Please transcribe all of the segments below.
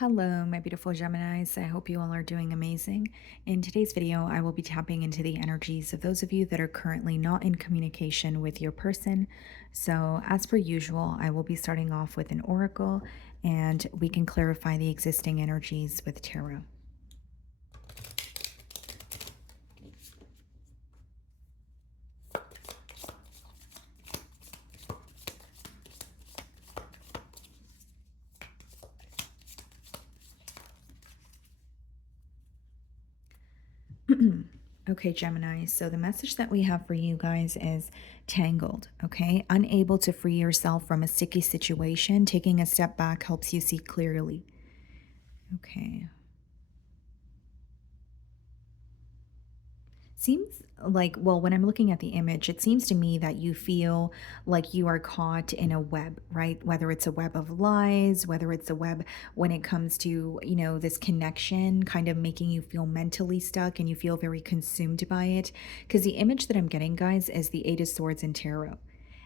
Hello, my beautiful Geminis. I hope you all are doing amazing. In today's video, I will be tapping into the energies of those of you that are currently not in communication with your person. So, as per usual, I will be starting off with an oracle and we can clarify the existing energies with tarot. Okay, Gemini. So the message that we have for you guys is tangled. Okay. Unable to free yourself from a sticky situation, taking a step back helps you see clearly. Okay. Seems like, well, when I'm looking at the image, it seems to me that you feel like you are caught in a web, right? Whether it's a web of lies, whether it's a web when it comes to, this connection kind of making you feel mentally stuck and you feel very consumed by it. Because the image that I'm getting, guys, is the Eight of Swords in tarot.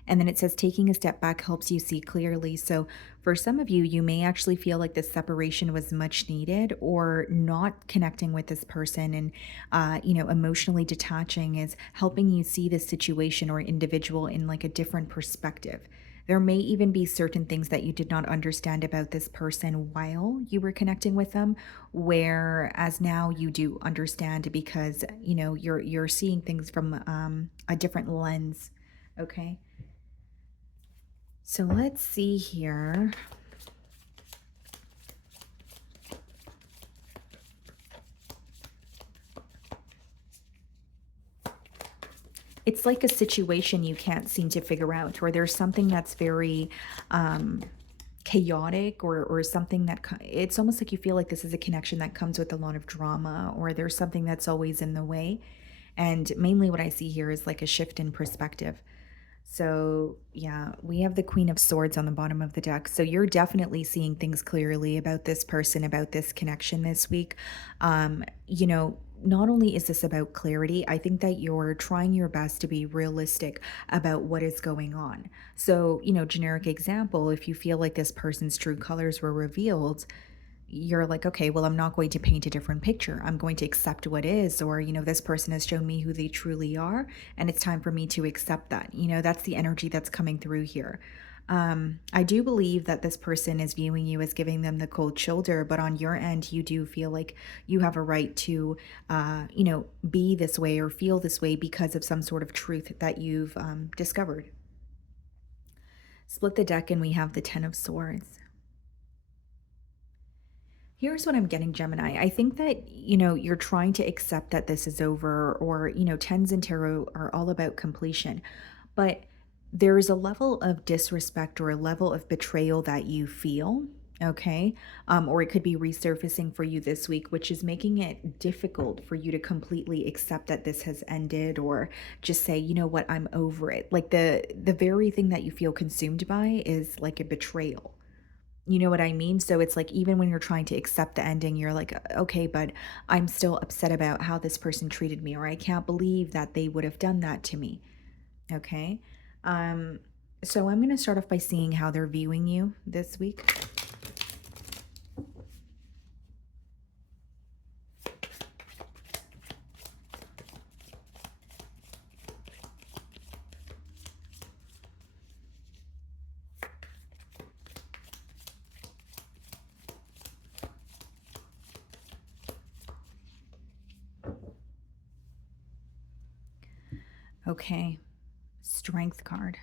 And then it says taking a step back helps you see clearly. So for some of you, you may actually feel like this separation was much needed, or not connecting with this person and, emotionally detaching is helping you see this situation or individual in like a different perspective. There may even be certain things that you did not understand about this person while you were connecting with them, whereas now you do understand because you're seeing things from a different lens. Okay. So let's see here. It's like a situation you can't seem to figure out, or there's something that's very chaotic, or something that it's almost like you feel like this is a connection that comes with a lot of drama, or there's something that's always in the way. And mainly what I see here is like a shift in perspective. So, yeah, we have the Queen of Swords on the bottom of the deck. So, you're definitely seeing things clearly about this person, about this connection this week. Not only is this about clarity, I think that you're trying your best to be realistic about what is going on. So, generic example, if you feel like this person's true colors were revealed, you're like, okay, well, I'm not going to paint a different picture. I'm going to accept what is, or, this person has shown me who they truly are, and it's time for me to accept that. That's the energy that's coming through here. I do believe that this person is viewing you as giving them the cold shoulder, but on your end, you do feel like you have a right to, be this way or feel this way because of some sort of truth that you've discovered. Split the deck, and we have the Ten of Swords. Here's what I'm getting, Gemini. I think that, you're trying to accept that this is over, or, tens in tarot are all about completion. But there is a level of disrespect or a level of betrayal that you feel. Okay. Or it could be resurfacing for you this week, which is making it difficult for you to completely accept that this has ended, or just say, you know what, I'm over it. Like the very thing that you feel consumed by is like a betrayal. You know what I mean? So it's like even when you're trying to accept the ending, you're like, okay, but I'm still upset about how this person treated me, or I can't believe that they would have done that to me. Okay. Um, so I'm going to start off by seeing how they're viewing you this week. Okay. Strength card.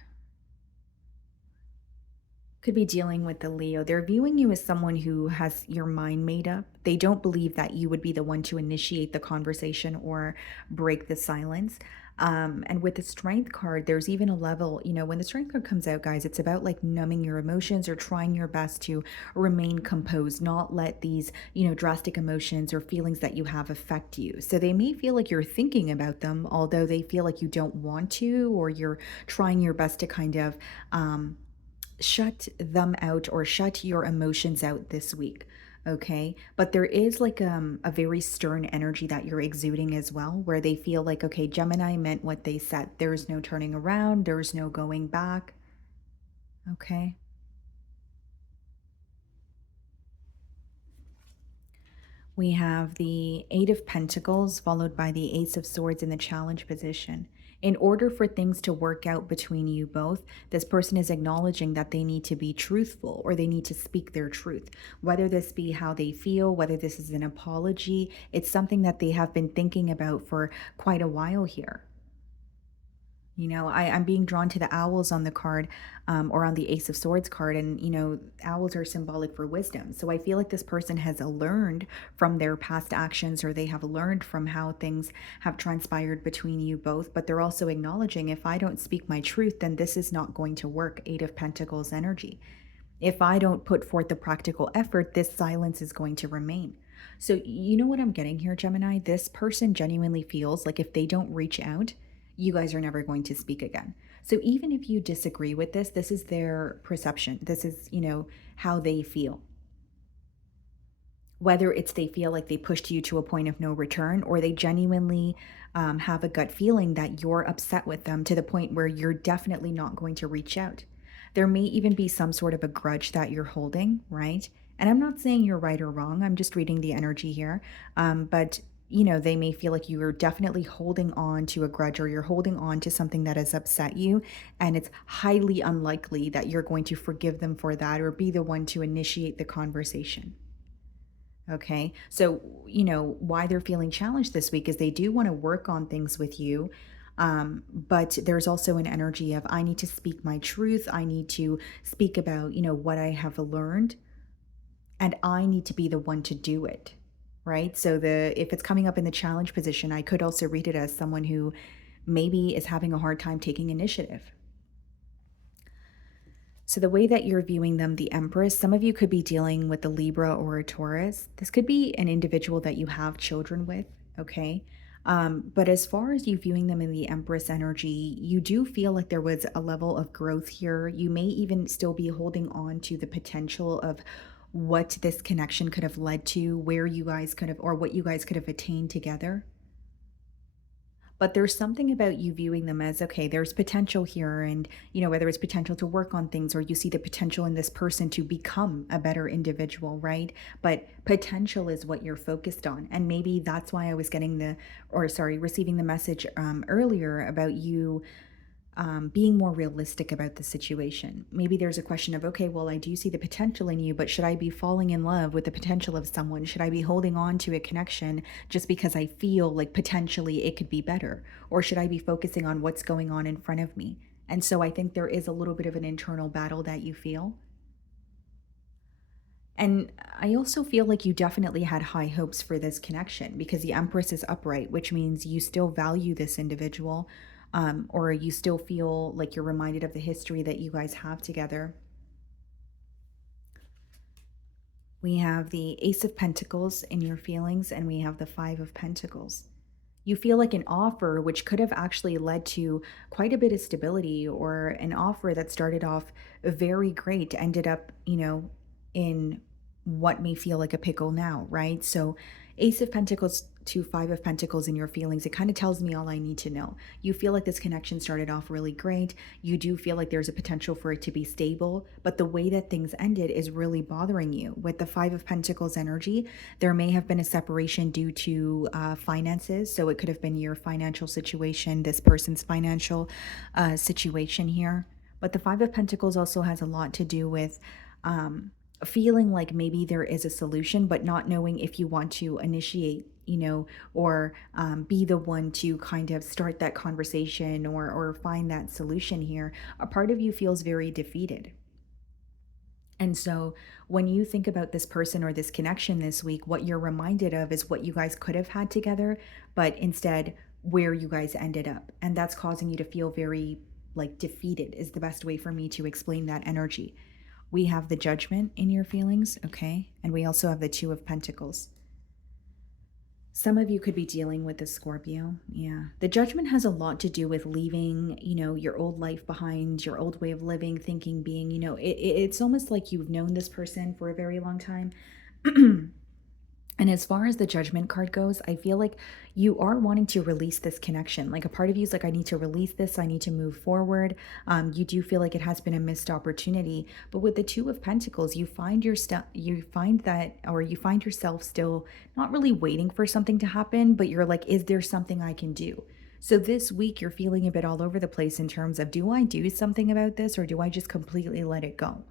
Could be dealing with the Leo. They're viewing you as someone who has your mind made up. They don't believe that you would be the one to initiate the conversation or break the silence. And with the strength card, there's even a level, when the strength card comes out, guys, it's about like numbing your emotions or trying your best to remain composed, not let these, drastic emotions or feelings that you have affect you. So they may feel like you're thinking about them, although they feel like you don't want to, or you're trying your best to kind of, shut them out or shut your emotions out this week. Okay. But there is like a very stern energy that you're exuding as well, where they feel like, okay, Gemini meant what they said. There's no turning around, there's no going back. Okay. We have the Eight of Pentacles followed by the Ace of Swords in the challenge position. In order for things to work out between you both, this person is acknowledging that they need to be truthful or they need to speak their truth. Whether this be how they feel, whether this is an apology, it's something that they have been thinking about for quite a while here. I'm being drawn to the owls on the card, or on the Ace of Swords card. And, owls are symbolic for wisdom. So I feel like this person has learned from their past actions, or they have learned from how things have transpired between you both. But they're also acknowledging, if I don't speak my truth, then this is not going to work. Eight of Pentacles energy. If I don't put forth the practical effort, this silence is going to remain. So, you know what I'm getting here, Gemini? This person genuinely feels like if they don't reach out, you guys are never going to speak again. So, even if you disagree with this is their perception. This is, how they feel. Whether it's they feel like they pushed you to a point of no return, or they genuinely have a gut feeling that you're upset with them to the point where you're definitely not going to reach out. There may even be some sort of a grudge that you're holding, right? And I'm not saying you're right or wrong. I'm just reading the energy here. But they may feel like you're definitely holding on to a grudge, or you're holding on to something that has upset you. And it's highly unlikely that you're going to forgive them for that or be the one to initiate the conversation. Okay. So, why they're feeling challenged this week is they do want to work on things with you. But there's also an energy of, I need to speak my truth. I need to speak about, what I have learned, and I need to be the one to do it. Right. So if it's coming up in the challenge position, I could also read it as someone who maybe is having a hard time taking initiative. So, the way that you're viewing them, the Empress, some of you could be dealing with a Libra or a Taurus. This could be an individual that you have children with, okay? But as far as you viewing them in the Empress energy, you do feel like there was a level of growth here. You may even still be holding on to the potential of what this connection could have led to, where you guys could have, or what you guys could have attained together. But there's something about you viewing them as, okay, there's potential here. And, whether it's potential to work on things, or you see the potential in this person to become a better individual, right? But potential is what you're focused on. And maybe that's why I was receiving the message earlier about you being more realistic about the situation. Maybe there's a question of, okay, well, I do see the potential in you, but should I be falling in love with the potential of someone? Should I be holding on to a connection just because I feel like potentially it could be better? Or should I be focusing on what's going on in front of me? And so I think there is a little bit of an internal battle that you feel. And I also feel like you definitely had high hopes for this connection because the Empress is upright, which means you still value this individual, or you still feel like you're reminded of the history that you guys have together. We have the Ace of Pentacles in your feelings, and we have the Five of Pentacles. You feel like an offer, which could have actually led to quite a bit of stability, or an offer that started off very great, ended up, in what may feel like a pickle now, right? So, Ace of Pentacles to Five of Pentacles in your feelings, it kind of tells me all I need to know. You feel like this connection started off really great. You do feel like there's a potential for it to be stable, but the way that things ended is really bothering you. With the Five of Pentacles energy, there may have been a separation due to finances. So it could have been your financial situation, this person's financial situation here. But the Five of Pentacles also has a lot to do with feeling like maybe there is a solution, but not knowing if you want to initiate, or be the one to kind of start that conversation, or find that solution here. A part of you feels very defeated. And so when you think about this person or this connection this week, what you're reminded of is what you guys could have had together, but instead where you guys ended up. And that's causing you to feel very like defeated, is the best way for me to explain that energy. We have the Judgment in your feelings, okay? And we also have the Two of Pentacles. Some of you could be dealing with the Scorpio. Yeah. The Judgment has a lot to do with leaving, your old life behind, your old way of living, thinking, being, it's almost like you've known this person for a very long time. And as far as the judgment card goes, I feel like you are wanting to release this connection. Like a part of you is like, I need to release this. I need to move forward. You do feel like it has been a missed opportunity. But with the Two of Pentacles, you find that, or you find yourself still not really waiting for something to happen, but you're like, is there something I can do? So this week, you're feeling a bit all over the place in terms of, do I do something about this or do I just completely let it go?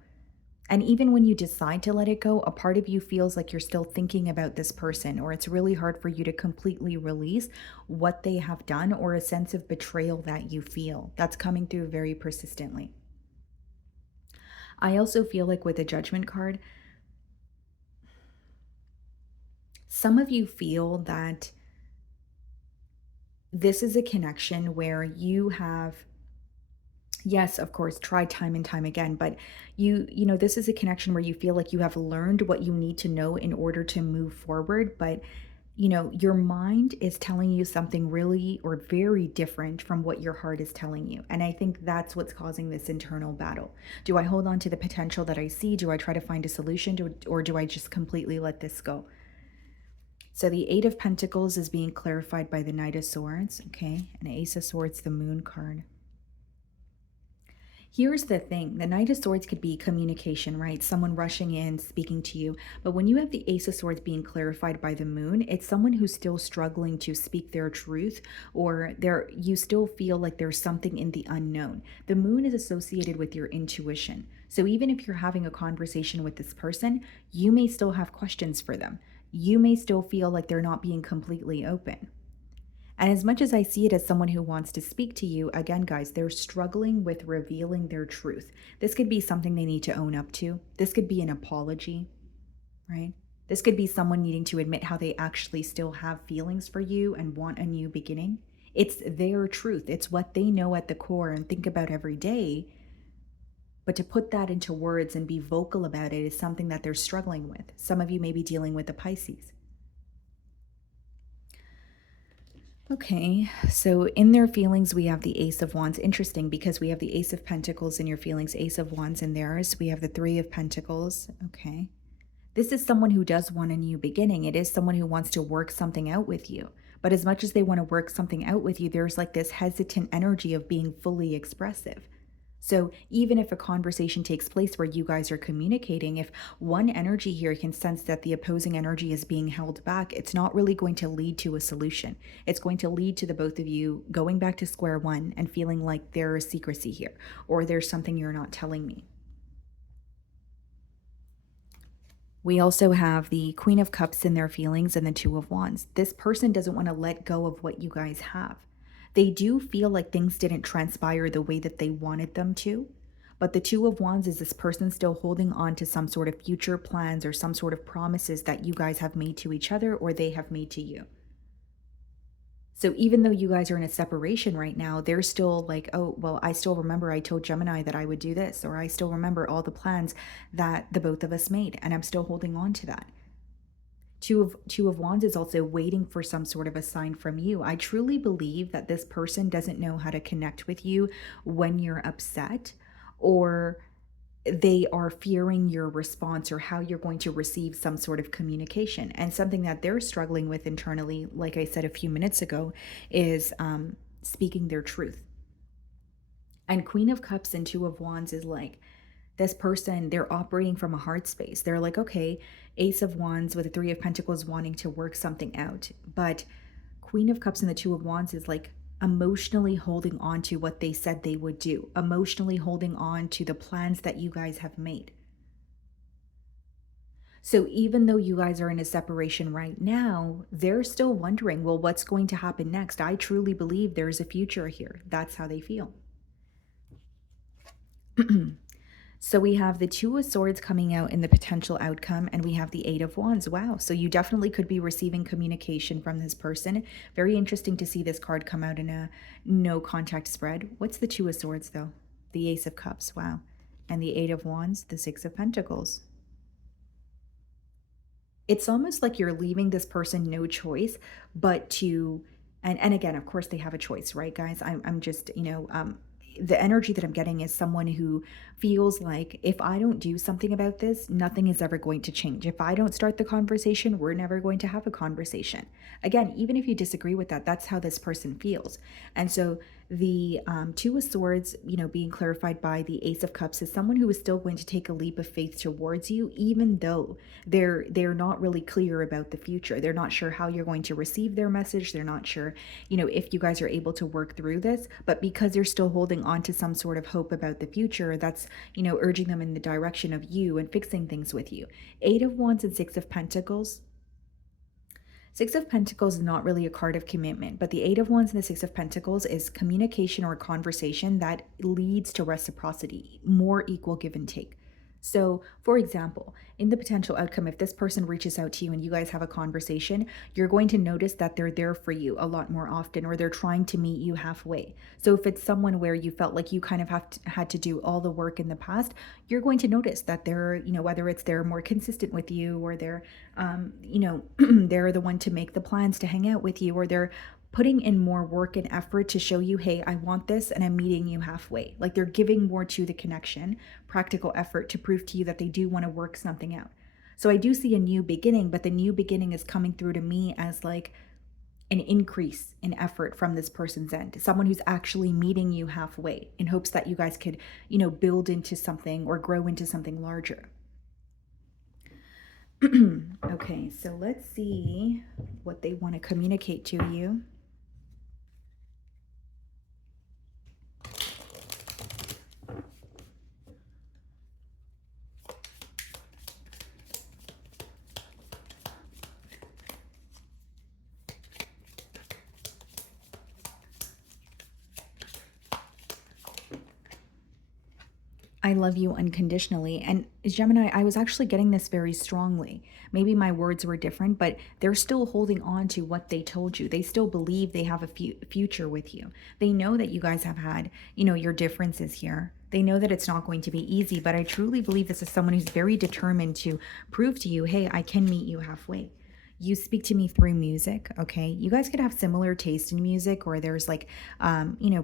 And even when you decide to let it go, a part of you feels like you're still thinking about this person, or it's really hard for you to completely release what they have done, or a sense of betrayal that you feel. That's coming through very persistently. I also feel like with the Judgment card, some of you feel that this is a connection where you have, yes, of course, tried time and time again, but this is a connection where you feel like you have learned what you need to know in order to move forward, but your mind is telling you something really or very different from what your heart is telling you. And I think that's what's causing this internal battle. Do I hold on to the potential that I see? Do I try to find a solution, or do I just completely let this go? So the Eight of Pentacles is being clarified by the Knight of Swords, okay? And Ace of Swords, the Moon card. Here's the thing, the Knight of Swords could be communication, right? Someone rushing in, speaking to you. But when you have the Ace of Swords being clarified by the Moon, it's someone who's still struggling to speak their truth, or you still feel like there's something in the unknown. The Moon is associated with your intuition. So even if you're having a conversation with this person, you may still have questions for them. You may still feel like they're not being completely open. And as much as I see it as someone who wants to speak to you, again, guys, they're struggling with revealing their truth. This could be something they need to own up to. This could be an apology, right? This could be someone needing to admit how they actually still have feelings for you and want a new beginning. It's their truth. It's what they know at the core and think about every day. But to put that into words and be vocal about it is something that they're struggling with. Some of you may be dealing with a Pisces. Okay, so in their feelings, we have the Ace of Wands. Interesting, because we have the Ace of Pentacles in your feelings, Ace of Wands in theirs. We have the Three of Pentacles. Okay. This is someone who does want a new beginning. It is someone who wants to work something out with you. But as much as they want to work something out with you, there's like this hesitant energy of being fully expressive. So even if a conversation takes place where you guys are communicating, if one energy here can sense that the opposing energy is being held back, it's not really going to lead to a solution. It's going to lead to the both of you going back to square one and feeling like there is secrecy here, or there's something you're not telling me. We also have the Queen of Cups in their feelings and the Two of Wands. This person doesn't want to let go of what you guys have. They do feel like things didn't transpire the way that they wanted them to. But the Two of Wands is this person still holding on to some sort of future plans or some sort of promises that you guys have made to each other or they have made to you. So even though you guys are in a separation right now, they're still like, oh, well, I still remember I told Gemini that I would do this, or I still remember all the plans that the both of us made, and I'm still holding on to that. Two of Wands is also waiting for some sort of a sign from you. I truly believe that this person doesn't know how to connect with you when you're upset, or they are fearing your response or how you're going to receive some sort of communication. And something that they're struggling with internally, like I said a few minutes ago, is speaking their truth. And Queen of Cups and Two of Wands is like, this person, they're operating from a heart space. They're like, okay, Ace of Wands with the Three of Pentacles wanting to work something out. But Queen of Cups and the Two of Wands is like emotionally holding on to what they said they would do, emotionally holding on to the plans that you guys have made. So even though you guys are in a separation right now, they're still wondering, well, what's going to happen next? I truly believe there's a future here. That's how they feel. So we have the Two of Swords coming out in the potential outcome, and we have the Eight of Wands. Wow. So you definitely could be receiving communication from this person. Very interesting to see this card come out in a no contact spread. What's the Two of Swords, though? The Ace of Cups. Wow. And the Eight of Wands, the Six of Pentacles. It's almost like you're leaving this person no choice but to, and again, of course, they have a choice, right, guys? I'm just, the energy that I'm getting is someone who feels like if I don't do something about this, nothing is ever going to change. If I don't start the conversation, we're never going to have a conversation. Again, even if you disagree with that, that's how this person feels. And so the Two of Swords, being clarified by the Ace of Cups, is someone who is still going to take a leap of faith towards you, even though they're not really clear about the future. They're not sure how you're going to receive their message. They're not sure, if you guys are able to work through this. But because they're still holding on to some sort of hope about the future, that's urging them in the direction of you and fixing things with you. Eight of Wands and Six of Pentacles. Six of Pentacles is not really a card of commitment, but the Eight of Wands and the Six of Pentacles is communication or conversation that leads to reciprocity, more equal give and take. So, for example, in the potential outcome, if this person reaches out to you and you guys have a conversation, you're going to notice that they're there for you a lot more often, or they're trying to meet you halfway. So if it's someone where you felt like you kind of had to do all the work in the past, you're going to notice that they're, whether it's they're more consistent with you, or they're, they're the one to make the plans to hang out with you, or they're putting in more work and effort to show you, hey, I want this and I'm meeting you halfway. Like they're giving more to the connection, practical effort to prove to you that they do want to work something out. So I do see a new beginning, but the new beginning is coming through to me as like an increase in effort from this person's end. Someone who's actually meeting you halfway in hopes that you guys could, build into something or grow into something larger. Okay, so let's see what they want to communicate to you. I love you unconditionally. And Gemini, I was actually getting this very strongly. Maybe my words were different, but they're still holding on to what they told you. They still believe they have a future with you. They know that you guys have had, your differences here. They know that it's not going to be easy, but I truly believe this is someone who's very determined to prove to you, hey, I can meet you halfway. You speak to me through music, okay? You guys could have similar taste in music, or there's like,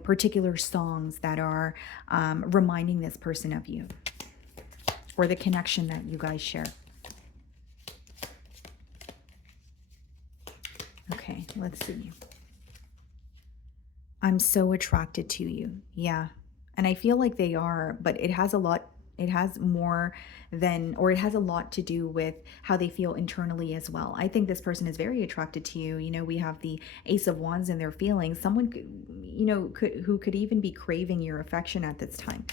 particular songs that are reminding this person of you, or the connection that you guys share. Okay, let's see. I'm so attracted to you. Yeah. And I feel like they are, but it has a lot, it has more than, or it has a lot to do with how they feel internally as well. I think this person is very attracted to you. We have the Ace of Wands in their feelings. Someone, who could even be craving your affection at this time.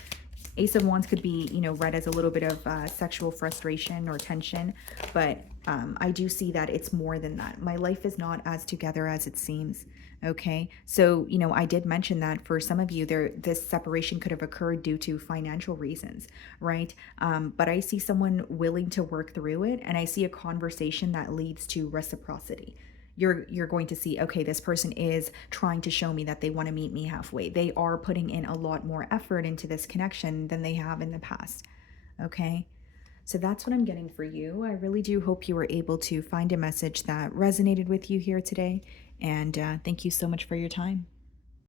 Ace of Wands could be, read as a little bit of sexual frustration or tension, but I do see that it's more than that. My life is not as together as it seems. Okay, so I did mention that for some of you, this separation could have occurred due to financial reasons, right? But I see someone willing to work through it, and I see a conversation that leads to reciprocity. You're going to see, okay, this person is trying to show me that they want to meet me halfway. They are putting in a lot more effort into this connection than they have in the past. Okay, so that's what I'm getting for you. I really do hope you were able to find a message that resonated with you here today, and thank you so much for your time.